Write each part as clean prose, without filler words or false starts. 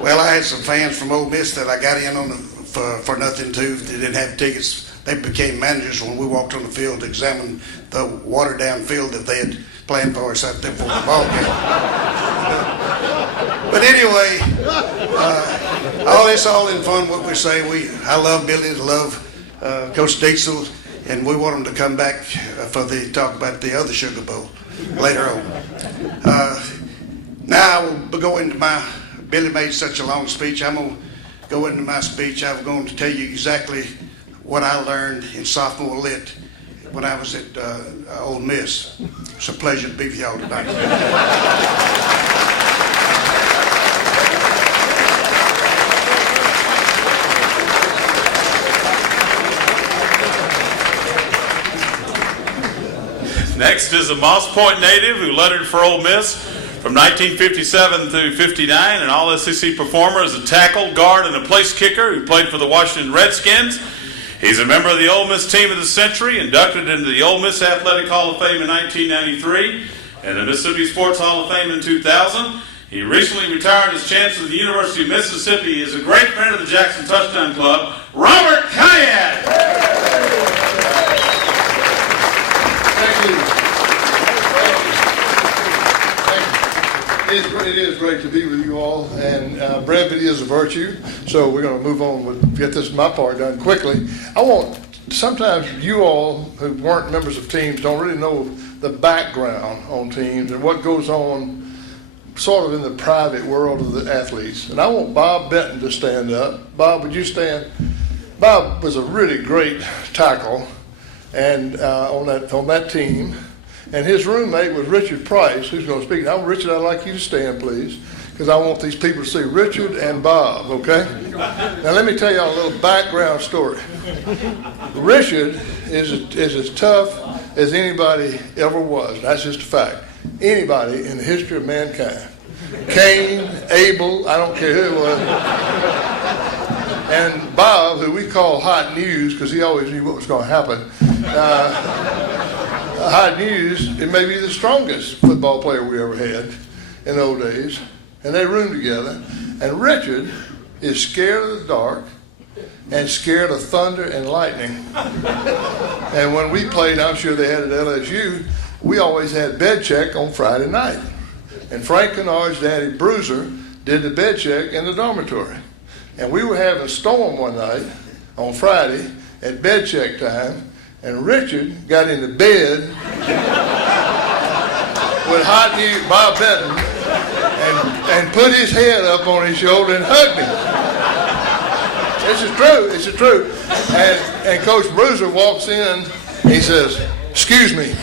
Well, I had some fans from Ole Miss that I got in on for nothing too. They didn't have tickets. They became managers when we walked on the field to examine the watered down field that they had planned for us out there for the ball game. But anyway, all in fun. What we say, I love Billy, love Coach Diesel, and we want them to come back for the talk about the other Sugar Bowl later on. Now I will go into Billy made such a long speech. I'm going to go into my speech. I'm going to tell you exactly what I learned in sophomore lit when I was at Ole Miss. It's a pleasure to be with y'all tonight. Next is a Moss Point native who lettered for Ole Miss from 1957 through 59, an All-SEC performer as a tackle, guard, and a place kicker who played for the Washington Redskins. He's a member of the Ole Miss Team of the Century, inducted into the Ole Miss Athletic Hall of Fame in 1993 and the Mississippi Sports Hall of Fame in 2000. He recently retired as chancellor of the University of Mississippi. He is a great friend of the Jackson Touchdown Club, Robert Khayat. Thank you. It is great to be with you all, and brevity is a virtue, so we're going to move on with get my part done quickly. Sometimes you all who weren't members of teams don't really know the background on teams and what goes on sort of in the private world of the athletes. And I want Bob Benton to stand up. Bob, would you stand? Bob was a really great tackle and on that team. And his roommate was Richard Price, who's going to speak. Now, Richard, I'd like you to stand, please, because I want these people to see Richard and Bob, okay? Now, let me tell you a little background story. Richard is as tough as anybody ever was. That's just a fact. Anybody in the history of mankind. Cain, Abel, I don't care who it was. And Bob, who we call Hot News, because he always knew what was going to happen, Hot News, it may be the strongest football player we ever had in the old days. And they roomed together. And Richard is scared of the dark and scared of thunder and lightning. And when we played, I'm sure they had at LSU, we always had bed check on Friday night. And Frank Kennard's daddy, Bruiser, did the bed check in the dormitory. And we were having a storm one night on Friday at bed check time. And Richard got into bed with Hot News, Bob Benton, and put his head up on his shoulder and hugged him. This is true. This is true. And Coach Bruiser walks in. He says, "Excuse me."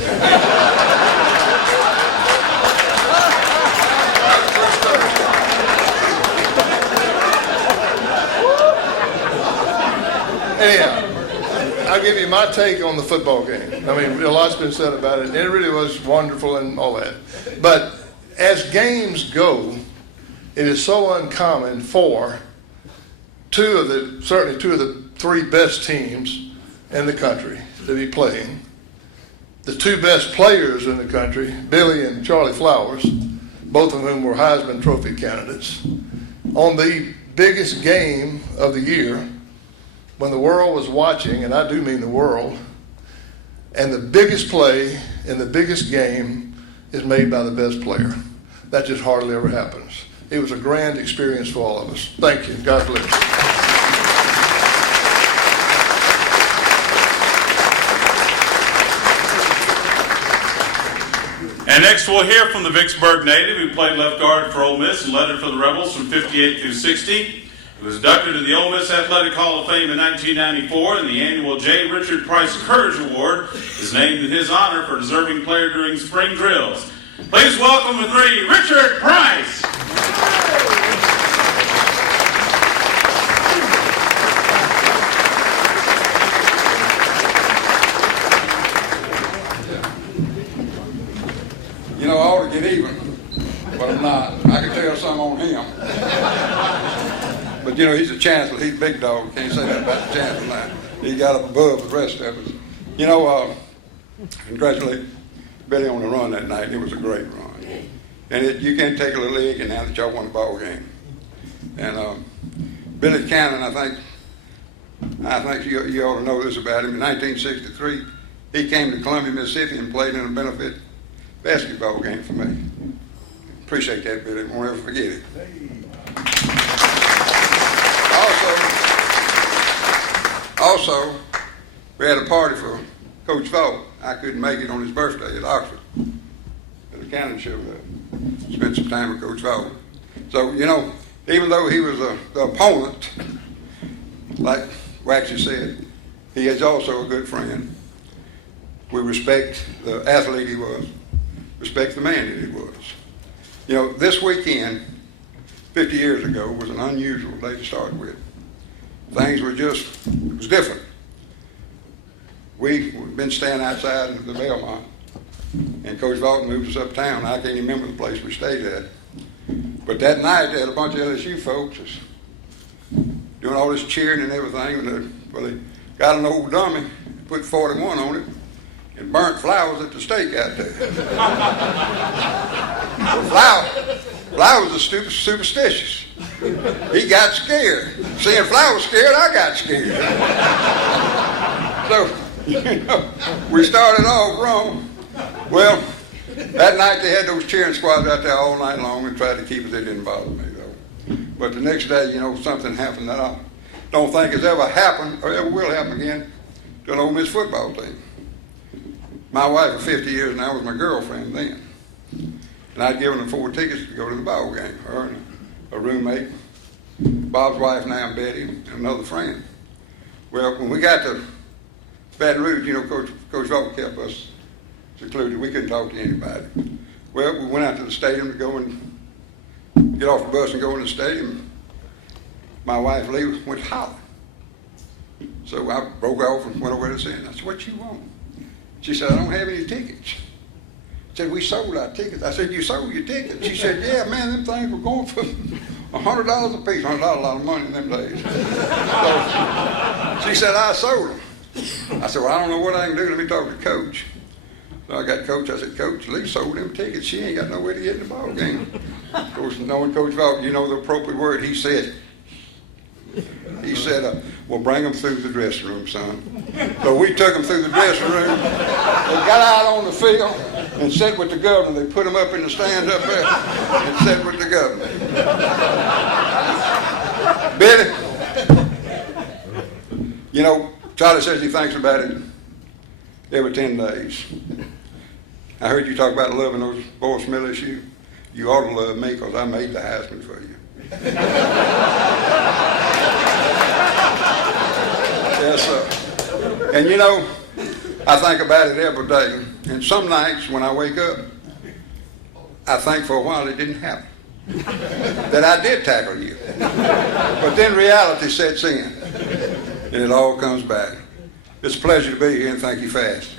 Anyhow. I'll give you my take on the football game. I mean, a lot's been said about it, and it really was wonderful and all that. But as games go, it is so uncommon for certainly two of the three best teams in the country to be playing. The two best players in the country, Billy and Charlie Flowers, both of whom were Heisman Trophy candidates, on the biggest game of the year, when the world was watching, and I do mean the world, and the biggest play in the biggest game is made by the best player. That just hardly ever happens. It was a grand experience for all of us. Thank you. God bless you. And next we'll hear from the Vicksburg native who played left guard for Ole Miss and lettered for the Rebels from 58 through 60. He was inducted into the Ole Miss Athletic Hall of Fame in 1994, and the annual J. Richard Price Courage Award is named in his honor for deserving player during spring drills. Please welcome with me, Richard Price. You know, I ought to get even, but I'm not. I can tell some on him. But, you know, he's a chancellor. He's a big dog. Can't say that about the chancellor now. He got up above the rest of us. You know, congratulate Billy on the run that night. It was a great run. And you can't take a little egg and now that y'all won the ball game. And Billy Cannon, I think you ought to know this about him. In 1963, he came to Columbia, Mississippi, and played in a benefit basketball game for me. Appreciate that, Billy. Won't ever forget it. Also, we had a party for Coach Vaught. I couldn't make it on his birthday at Oxford. But the Cannon showed up. Spent some time with Coach Vaught. So, you know, even though he was the opponent, like Waxy said, he is also a good friend. We respect the athlete he was, respect the man that he was. You know, this weekend, 50 years ago, was an unusual day to start with. Things were just, it was different. We've been standing outside of the Belmont, and Coach Vaught moved us uptown. I can't even remember the place we stayed at. But that night, they had a bunch of LSU folks doing all this cheering and everything. And they got an old dummy, put 41 on it, and burnt flowers at the stake out there. Flowers are superstitious. He got scared. Seeing flowers scared, I got scared. So, you know, we started off wrong. Well, that night they had those cheering squads out there all night long and tried to keep us. It didn't bother me, though. But the next day, you know, something happened that I don't think has ever happened or ever will happen again to an Ole Miss football team. My wife of 50 years now was my girlfriend then. And I'd given her 4 tickets to go to the ball game. Her and a roommate, Bob's wife now, Betty, and another friend. Well, when we got to Baton Rouge, you know, Coach Vaught kept us secluded. We couldn't talk to anybody. Well, we went out to the stadium to go and get off the bus and go in the stadium. My wife, Lee, went holler. So I broke off and went over to see her. I said, "What you want?" She said, "I don't have any tickets." I said, "We sold our tickets." I said, "You sold your tickets?" She said, "Yeah, man, them things were going for $100 a piece." $100 a lot of money in them days. So she said, "I sold them." I said, "Well, I don't know what I can do. Let me talk to Coach." So I got Coach. I said, "Coach, Lee sold them tickets. She ain't got no way to get in the ball game." Of course, knowing Coach Vaught, you know the appropriate word. He said, "Well, bring them through the dressing room, son." So we took them through the dressing room. They got out on the field and sat with the governor. They put them up in the stands up there and sat with the governor. Billy, you know, Charlie says he thinks about it every 10 days. I heard you talk about loving those boys from LSU. You ought to love me because I made the Heisman for you. Yes, sir. And you know, I think about it every day. And some nights when I wake up, I think for a while it didn't happen. That I did tackle you. But then reality sets in. And it all comes back. It's a pleasure to be here, and thank you for asking.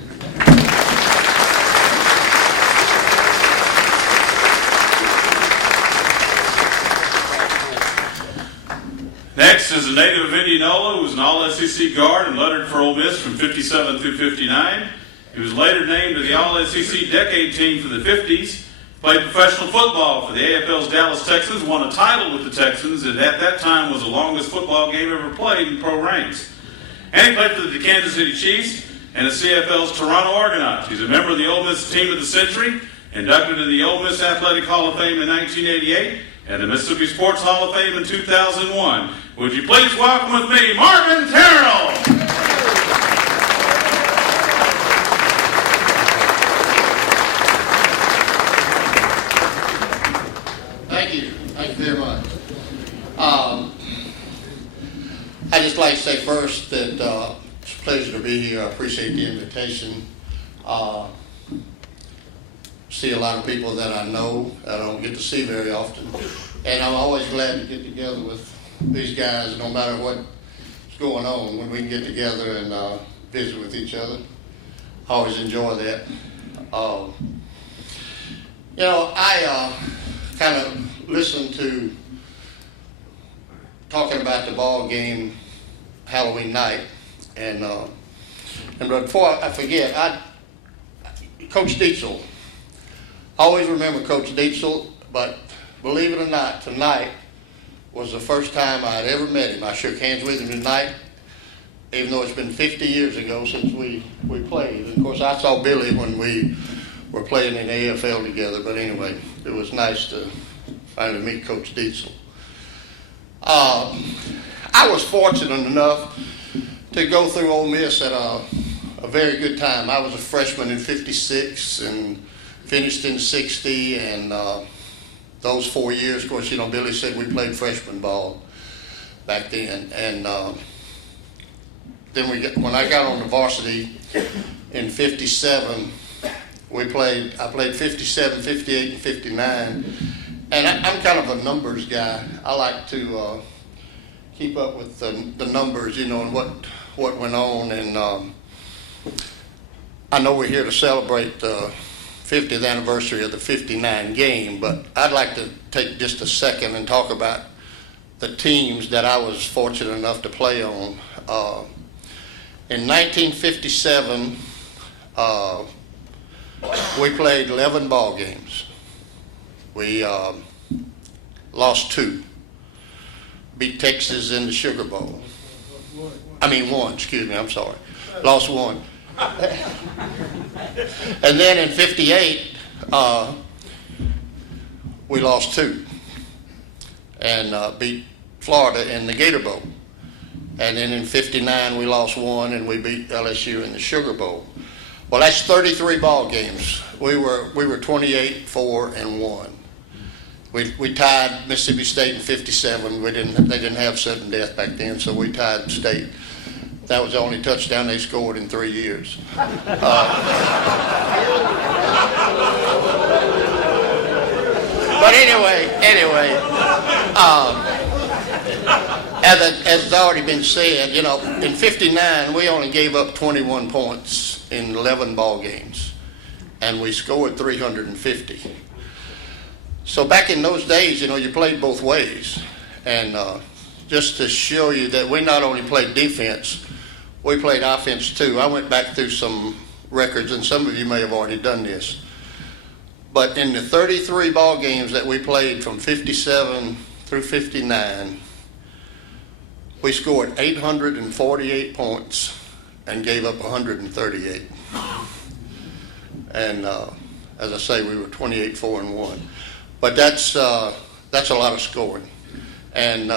Next is a native of Indianola who was an All-SEC guard and lettered for Ole Miss from 57 through 59. He was later named to the All-SEC decade team for the 50s, played professional football for the AFL's Dallas Texans, won a title with the Texans, and at that time was the longest football game ever played in pro ranks. And he played for the Kansas City Chiefs and the CFL's Toronto Argonauts. He's a member of the Ole Miss Team of the Century, inducted into the Ole Miss Athletic Hall of Fame in 1988, and the Mississippi Sports Hall of Fame in 2001. Would you please welcome with me, Marvin Terrell! Thank you. Thank you very much. I'd just like to say first that it's a pleasure to be here. I appreciate the invitation. See a lot of people that I know that I don't get to see very often. And I'm always glad to get together with these guys, no matter what's going on, when we can get together and visit with each other. I always enjoy that. You know, I kind of listened to talking about the ball game Halloween night, and before I forget, Coach Dietzel. I always remember Coach Dietzel, but believe it or not, tonight was the first time I'd ever met him. I shook hands with him tonight, even though it's been 50 years ago since we played. And of course, I saw Billy when we were playing in the AFL together, but anyway, it was nice to finally meet Coach Dietzel. I was fortunate enough to go through Ole Miss at a very good time. I was a freshman in '56 and finished in '60, and those 4 years, of course, you know, Billy said we played freshman ball back then. And then when I got on the varsity in '57, I played 57, 58, and 59. And I'm kind of a numbers guy. I like to keep up with the numbers, you know, and what went on. And I know we're here to celebrate the 50th anniversary of the '59 game, but I'd like to take just a second and talk about the teams that I was fortunate enough to play on. In 1957, we played 11 ball games. We lost 2. Beat Texas in the Sugar Bowl. One, excuse me, I'm sorry. Lost 1. And then in '58, we lost 2 and beat Florida in the Gator Bowl. And then in '59, we lost 1 and we beat LSU in the Sugar Bowl. Well, that's 33 ball games. We were 28, 4, and 1. We tied Mississippi State in '57. They didn't have sudden death back then, so we tied State. That was the only touchdown they scored in 3 years. But anyway, as has already been said, you know, in '59 we only gave up 21 points in 11 ball games, and we scored 350. So back in those days, you know, you played both ways, and just to show you that we not only played defense, we played offense too. I went back through some records, and some of you may have already done this. But in the 33 ball games that we played from '57 through '59, we scored 848 points and gave up 138. And as I say, we were 28, 4, and 1. But that's a lot of scoring. And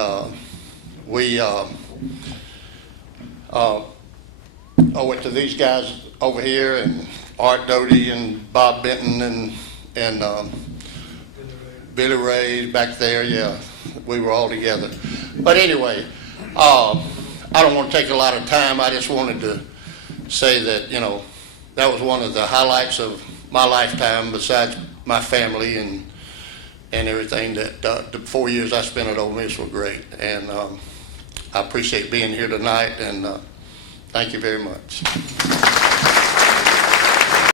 we owe it to these guys over here, and Art Doty and Bob Benton and Billy Ray back there. Yeah, we were all together. But anyway, I don't want to take a lot of time. I just wanted to say that, you know, that was one of the highlights of my lifetime, besides my family and everything. That the 4 years I spent at Ole Miss were great, and I appreciate being here tonight, and thank you very much.